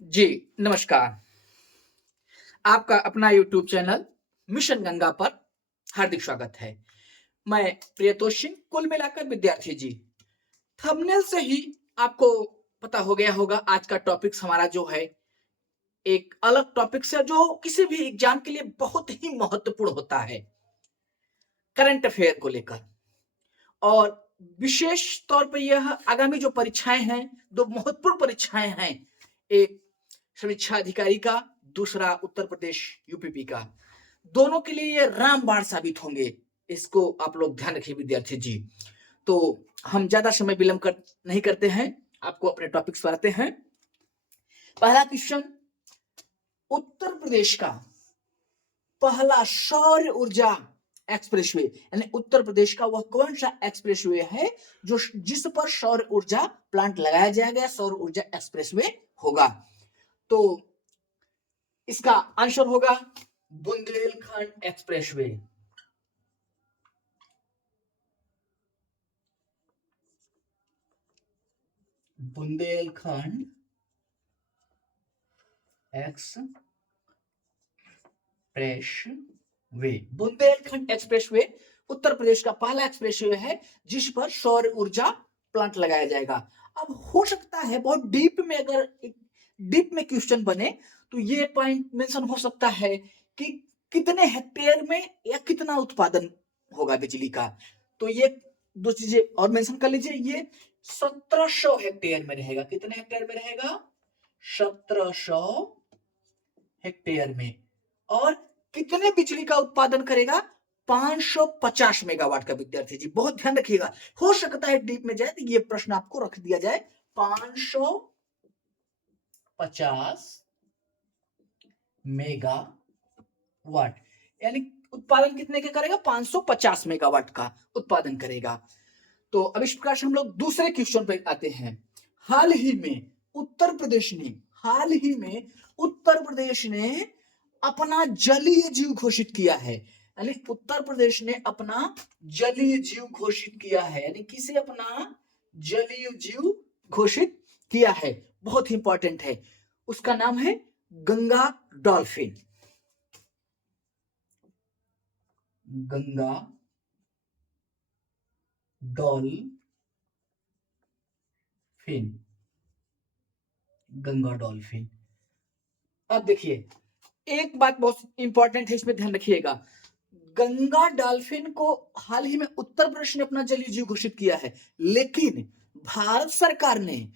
जी, नमस्कार। आपका अपना यूट्यूब चैनल मिशन गंगा पर हार्दिक स्वागत है। मैं प्रियतोष सिंह, कुल मिलाकर विद्यार्थी जी। थंबनेल से ही आपको पता हो गया होगा आज का टॉपिक्स हमारा जो है, एक अलग टॉपिक्स है जो किसी भी एग्जाम के लिए बहुत ही महत्वपूर्ण होता है, करंट अफेयर को लेकर। और विशेष तौर पे यह आगामी जो परीक्षाएं हैं, 2 महत्वपूर्ण परीक्षाएं हैं, एक समीक्षा अधिकारी का, दूसरा उत्तर प्रदेश यूपीपी का। दोनों के लिए ये रामबाण साबित होंगे। इसको आप लोग ध्यान रखिए विद्यार्थी जी। तो हम ज्यादा समय विलंब नहीं करते हैं, आपको अपने टॉपिक्स पर आते हैं। पहला क्वेश्चन, उत्तर प्रदेश का पहला सौर ऊर्जा एक्सप्रेसवे, यानी उत्तर प्रदेश का वह कौन सा एक्सप्रेसवे है जो जिस पर सौर ऊर्जा प्लांट लगाया जाएगा, सौर ऊर्जा एक्सप्रेसवे होगा। तो इसका आंसर होगा Bundelkhand expressway. Bundelkhand expressway, Bundelkhand expressway Uttar Pradesh का पहला एक्सप्रेसवे है जिस पर सौर ऊर्जा प्लांट लगाया जाएगा। अब हो सकता है बहुत डीप में क्वेश्चन बने तो ये पॉइंट मेंशन हो सकता है कि कितने हेक्टेयर में या कितना उत्पादन होगा बिजली का। तो ये दो चीजें और मेंशन कर लीजिए। ये 1700 हेक्टेयर में रहेगा। कितने हेक्टेयर में रहेगा? 1700 हेक्टेयर में। और कितने बिजली का उत्पादन करेगा? 550 मेगावाट का। विद्यार्थी जी बहुत ध्यान रखिएगा, हो सकता है डीप में जाए तो ये प्रश्न आपको रख दिया जाए। 550 मेगावाट यानी उत्पादन कितने का करेगा? 550 मेगावाट का उत्पादन करेगा। तो अब इस प्रकार से हम लोग दूसरे क्वेश्चन पे आते हैं। हाल ही में उत्तर प्रदेश ने अपना जलीय जीव घोषित किया है। यानी उत्तर प्रदेश ने अपना जलीय जीव घोषित किया है, यानी किसे अपना जलीय जीव घोषित किया है, बहुत ही इंपॉर्टेंट है। उसका नाम है Ganga dolphin. Ganga dolphin, Ganga dolphin. अब देखिए, एक बात बहुत इंपॉर्टेंट है, इसमें ध्यान रखिएगा। गंगा डॉल्फिन को हाल ही में उत्तर प्रदेश ने अपना जलीय जीव घोषित किया है, लेकिन भारत सरकार ने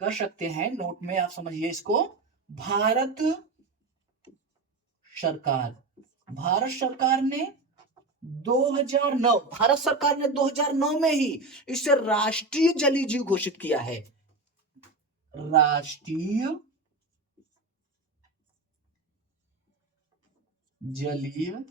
कर सकते हैं नोट में, आप समझिए इसको। भारत सरकार ने 2009 में ही इसे राष्ट्रीय जलीय जीव घोषित किया है। राष्ट्रीय जलीय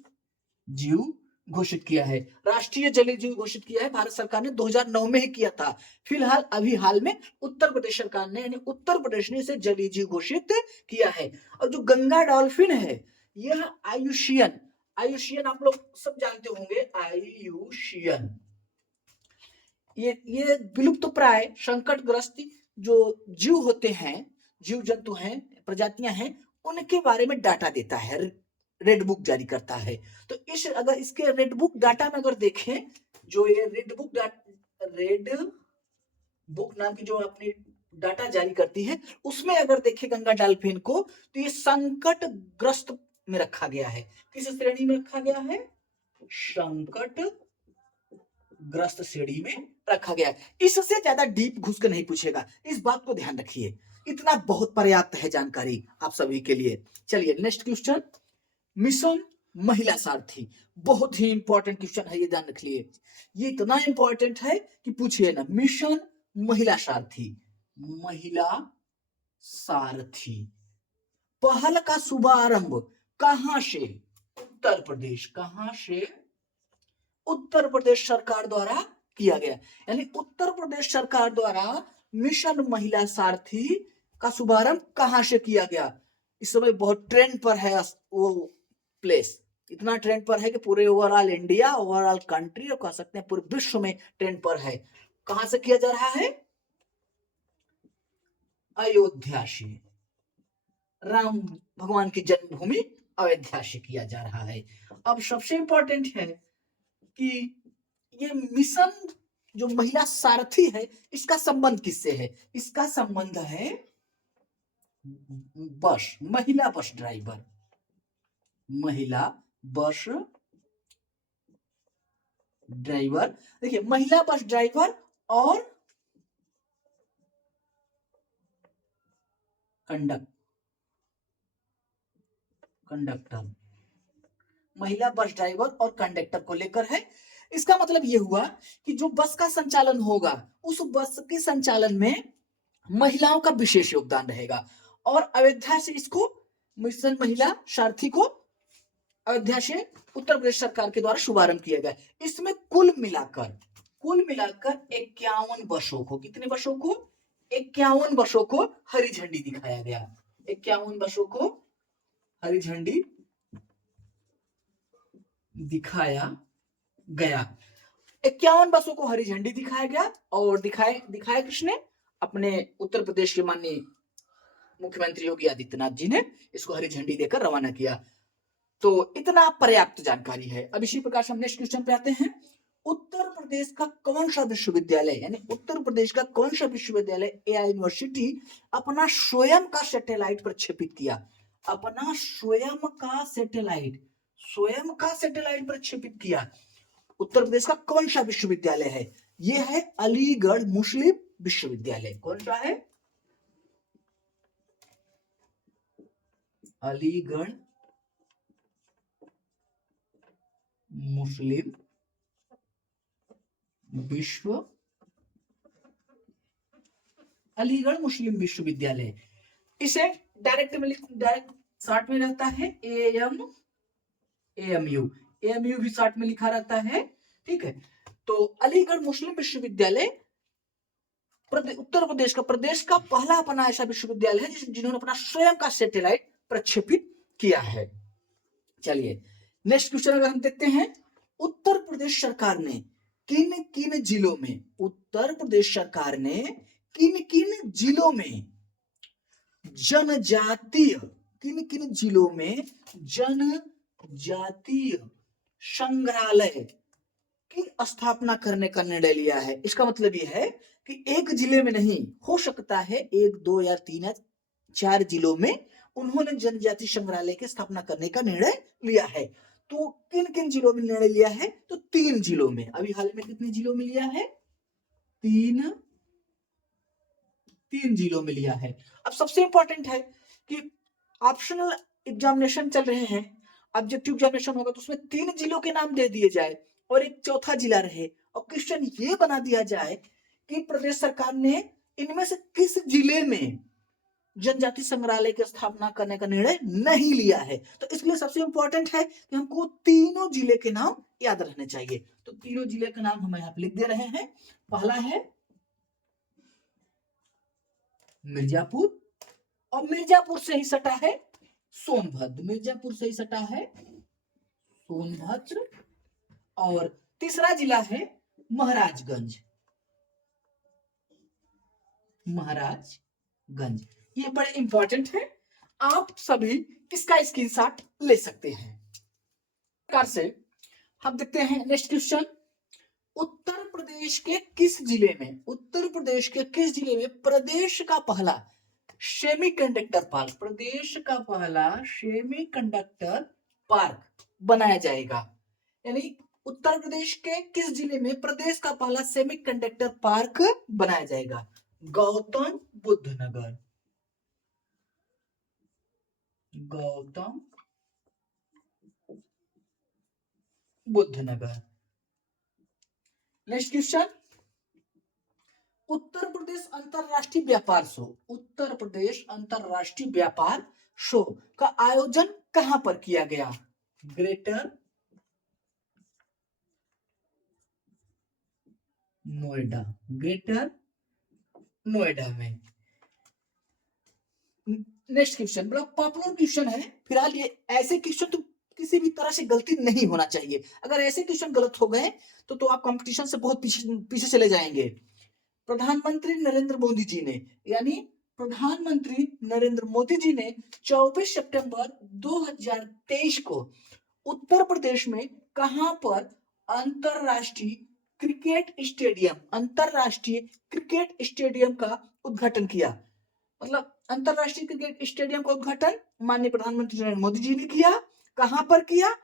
जीव घोषित किया है। राष्ट्रीय जलीय जीव घोषित किया है भारत सरकार ने 2009 में ही किया था। फिलहाल अभी हाल में उत्तर प्रदेश सरकार ने, यानी उत्तर प्रदेश ने इसे जलीय जीव घोषित किया है। और जो गंगा डॉल्फिन है, यह आयुषियन आप लोग सब जानते होंगे। आयुषियन ये विलुप्त प्राय संकटग्रस्त जो जीव होते हैं, जीव जंतु हैं, प्रजातियां हैं, उनके बारे में डाटा देता है, रेड बुक जारी करता है। तो अगर इसके रेड बुक डाटा में अगर देखें, जो ये रेड बुक नाम की जो अपनी डाटा जारी करती है, उसमें अगर देखें गंगा डॉल्फिन को, तो ये संकटग्रस्त में रखा गया है। किस श्रेणी में रखा गया है? संकट ग्रस्त श्रेणी में रखा गया है। इससे ज्यादा डीप घुस कर नहीं पूछेगा, इस बात को ध्यान रखिए। इतना बहुत पर्याप्त है जानकारी आप सभी के लिए। चलिए नेक्स्ट क्वेश्चन, मिशन महिला सारथी। बहुत ही इंपॉर्टेंट क्वेश्चन है, ये ध्यान रख लिए। ये इतना इंपॉर्टेंट है कि पूछिए ना। मिशन महिला सारथी, पहल का शुभारंभ कहां से? उत्तर प्रदेश सरकार द्वारा किया गया। यानी उत्तर प्रदेश सरकार द्वारा मिशन महिला सारथी का शुभारंभ कहां से किया गया? इस समय बहुत ट्रेंड पर है वो प्लेस। इतना ट्रेंड पर है कि पूरे ओवरऑल इंडिया, ओवरऑल कंट्री, और कह सकते हैं पूरे विश्व में ट्रेंड पर है। कहां से किया जा रहा है? अयोध्या से, राम भगवान की जन्मभूमि अयोध्या से किया जा रहा है। अब सबसे इंपॉर्टेंट है कि ये मिशन जो महिला सारथी है, इसका संबंध किससे है? इसका संबंध है बस, महिला बस ड्राइवर, महिला बस ड्राइवर। देखिए, महिला बस ड्राइवर और कंडक्टर, महिला बस ड्राइवर और कंडक्टर को लेकर है। इसका मतलब यह हुआ कि जो बस का संचालन होगा, उस बस के संचालन में महिलाओं का विशेष योगदान रहेगा। और अयोध्या से इसको मिशन महिला सारथी को अयोध्या से उत्तर प्रदेश सरकार के द्वारा शुभारंभ किया गया। इसमें कुल मिलाकर 51 बसों को, कितने बसों को? 51 बसों को हरी झंडी दिखाया गया। 51 बसों को हरी झंडी दिखाया गया। 51 बसों को हरी झंडी दिखाया गया। और दिखाया किसने? अपने उत्तर प्रदेश के माननीय मुख्यमंत्री योगी आदित्यनाथ जी ने इसको हरी झंडी देकर रवाना किया। तो इतना पर्याप्त जानकारी है। अब इसी प्रकार से हम नेक्स्ट क्वेश्चन पे आते हैं। उत्तर प्रदेश का कौन सा विश्वविद्यालय, यानी उत्तर प्रदेश का कौन सा विश्वविद्यालय या यूनिवर्सिटी अपना स्वयं का सैटेलाइट प्रक्षेपित किया? अपना स्वयं का सैटेलाइट प्रक्षेपित किया। उत्तर प्रदेश का कौन सा विश्वविद्यालय है? यह है अलीगढ़ मुस्लिम विश्वविद्यालय। कौन सा है? अलीगढ़ मुस्लिम विश्वविद्यालय। इसे डायरेक्ट शॉर्ट में रहता है एएमयू भी शॉर्ट में लिखा रहता है। ठीक है, तो अलीगढ़ मुस्लिम विश्वविद्यालय उत्तर प्रदेश का पहला अपना ऐसा विश्वविद्यालय है जिन्होंने अपना स्वयं का सैटेलाइट प्रक्षेपित किया है। चलिए नेक्स्ट क्वेश्चन अगर हम देखते हैं, उत्तर प्रदेश सरकार ने किन किन जिलों में जनजातीय संग्रहालय की स्थापना करने का निर्णय लिया है? इसका मतलब यह है कि एक जिले में नहीं, हो सकता है 1, 2 या 3 या 4 जिलों में उन्होंने जनजाति संग्रहालय की स्थापना करने का निर्णय लिया है। तो किन किन जिलों में निर्णय लिया है? तो 3 जिलों में। अभी हाल में कितने जिलों में लिया है? 3 जिलों में लिया है। अब सबसे इंपॉर्टेंट है कि ऑप्शनल एग्जामिनेशन चल रहे हैं, ऑब्जेक्टिव एग्जामिनेशन होगा तो उसमें 3 जिलों के नाम दे दिए जाए और एक चौथा जिला रहे, और क्वेश्चन ये बना दिया जाए कि प्रदेश सरकार ने इनमें से किस जिले में जनजाति संग्रहालय की स्थापना करने का निर्णय नहीं लिया है। तो इसलिए सबसे इंपॉर्टेंट है कि हमको तीनों जिले के नाम याद रहने चाहिए। तो तीनों जिले के नाम हम यहाँ पे लिख दे रहे हैं। पहला है मिर्जापुर, और मिर्जापुर से ही सटा है सोनभद्र, और तीसरा जिला है महाराजगंज। ये बड़े इंपॉर्टेंट है, आप सभी इसका स्क्रीनशॉट ले सकते हैं। प्रकार से हम देखते हैं नेक्स्ट क्वेश्चन। उत्तर प्रदेश के किस जिले में प्रदेश का पहला सेमीकंडक्टर पार्क बनाया जाएगा? यानी उत्तर प्रदेश के किस जिले में प्रदेश का पहला सेमीकंडक्टर पार्क बनाया जाएगा? गौतम बुद्ध नगर। नेक्स्ट क्वेश्चन, उत्तर प्रदेश अंतरराष्ट्रीय व्यापार शो का आयोजन कहां पर किया गया? ग्रेटर नोएडा में। नेक्स्ट क्वेश्चन बड़ा पॉपुलर क्वेश्चन है, फिलहाल ये ऐसे क्वेश्चन तो किसी भी तरह से गलती नहीं होना चाहिए। अगर ऐसे क्वेश्चन गलत हो गए तो आप कंपटीशन से बहुत पीछे चले जाएंगे। प्रधानमंत्री नरेंद्र मोदी जी ने, यानी प्रधानमंत्री नरेंद्र मोदी जी ने 24 सितंबर 2023 को उत्तर प्रदेश में कहां पर अंतरराष्ट्रीय क्रिकेट स्टेडियम का उद्घाटन किया? मतलब अंतरराष्ट्रीय क्रिकेट स्टेडियम का उद्घाटन माननीय प्रधानमंत्री नरेंद्र मोदी जी ने किया। कहां पर किया?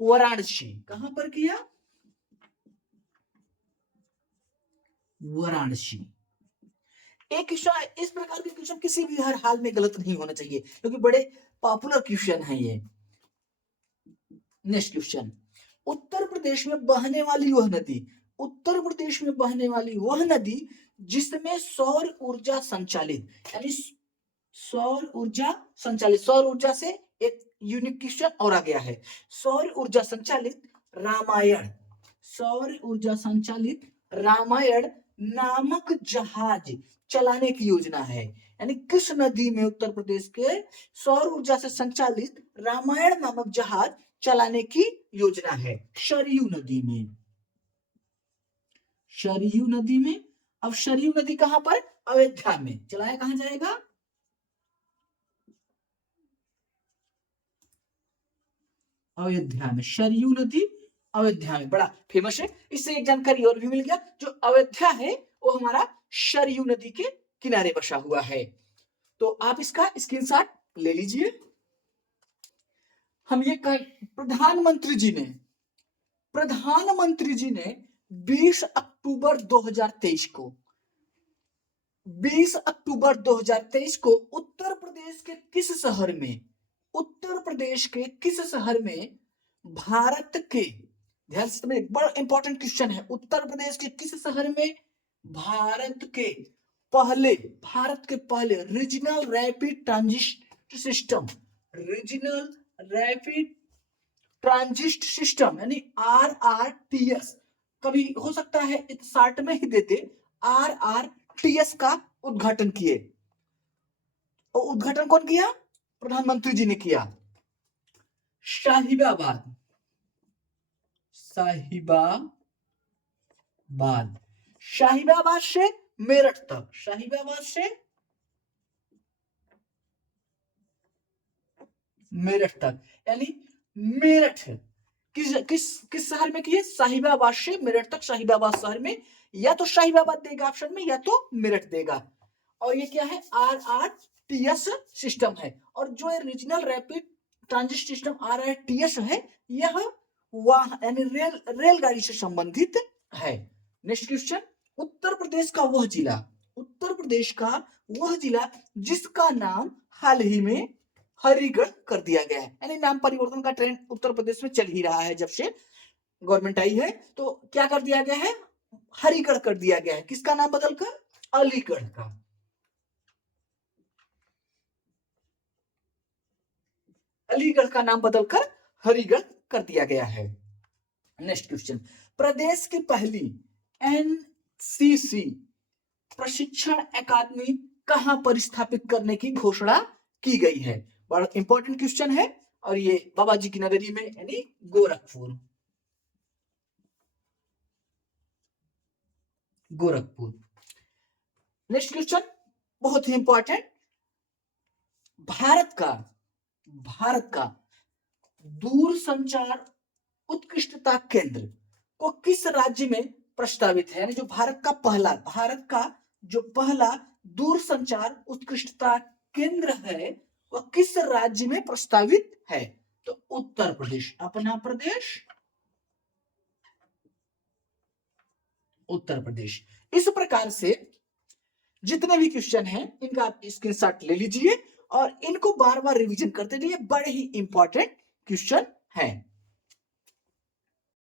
वाराणसी। कहां पर किया? वाराणसी। एक क्वेश्चन, इस प्रकार के क्वेश्चन किसी भी हर हाल में गलत नहीं होना चाहिए, क्योंकि बड़े पॉपुलर क्वेश्चन है ये। नेक्स्ट क्वेश्चन, उत्तर प्रदेश में बहने वाली वह नदी, उत्तर प्रदेश में बहने वाली वह नदी जिसमें सौर ऊर्जा संचालित, यानी सौर ऊर्जा से एक यूनिक क्वेश्चन और आ गया है। सौर ऊर्जा संचालित रामायण नामक जहाज चलाने की योजना है। यानी किस नदी में उत्तर प्रदेश के सौर ऊर्जा से संचालित रामायण नामक जहाज चलाने की योजना है? सरयू नदी में। सरयू नदी में। अब सरयू नदी कहां पर? अयोध्या में। चलाया कहां जाएगा? अयोध्या में। सरयू नदी अयोध्या में, बड़ा फेमस है। इससे एक जानकारी और भी मिल गया, जो अयोध्या है वो हमारा सरयू नदी के किनारे बसा हुआ है। तो आप इसका स्क्रीनशॉट ले लीजिए। हम ये प्रधानमंत्री जी ने 20 अक्टूबर 2023 को 20 अक्टूबर 2023 को उत्तर प्रदेश के किस शहर में भारत के, ध्यान से, एक बड़ा इंपॉर्टेंट क्वेश्चन है, उत्तर प्रदेश के किस शहर में भारत के पहले रीजनल रैपिड ट्रांजिट सिस्टम यानी RRTS, कभी हो सकता है शार्ट में ही देते, RRTS का उद्घाटन किए। और उद्घाटन कौन किया? प्रधानमंत्री जी ने किया। साहिबाबाद से मेरठ तक, यानी मेरठ किस शहर में किए? साहिबाबाद से मेरठ तक। साहिबाबाद शहर में, या तो साहिबाबाद देगा ऑप्शन में, या तो मेरठ देगा। और ये क्या है? RRTS सिस्टम है। और जो regional rapid transit system RRTS है, यह यानी रेलगाड़ी से संबंधित है। नेक्स्ट क्वेश्चन, उत्तर प्रदेश का वह जिला जिसका नाम हाल ही में हरिगढ़ कर दिया गया है। यानी नाम परिवर्तन का ट्रेंड उत्तर प्रदेश में चल ही रहा है, जब से गवर्नमेंट आई है। तो क्या कर दिया गया है? हरिगढ़ कर दिया गया है। किसका नाम बदलकर? अलीगढ़ का। अलीगढ़ का नाम बदलकर हरिगढ़ कर दिया गया है। नेक्स्ट क्वेश्चन, प्रदेश की पहली NCC प्रशिक्षण अकादमी कहां पर स्थापित करने की घोषणा की गई है? बड़ा इंपॉर्टेंट क्वेश्चन है, और ये बाबा जी की नगरी में, यानी गोरखपुर। नेक्स्ट क्वेश्चन बहुत ही इंपॉर्टेंट, भारत का दूरसंचार उत्कृष्टता केंद्र को किस राज्य में प्रस्तावित है? यानी जो भारत का जो पहला दूरसंचार उत्कृष्टता केंद्र है, वह किस राज्य में प्रस्तावित है? तो उत्तर प्रदेश, अपना प्रदेश उत्तर प्रदेश। इस प्रकार से जितने भी क्वेश्चन हैं, इनका आप स्क्रीनशॉट ले लीजिए और इनको बार बार रिवीजन करते रहिए। बड़े ही इंपॉर्टेंट क्वेश्चन हैं।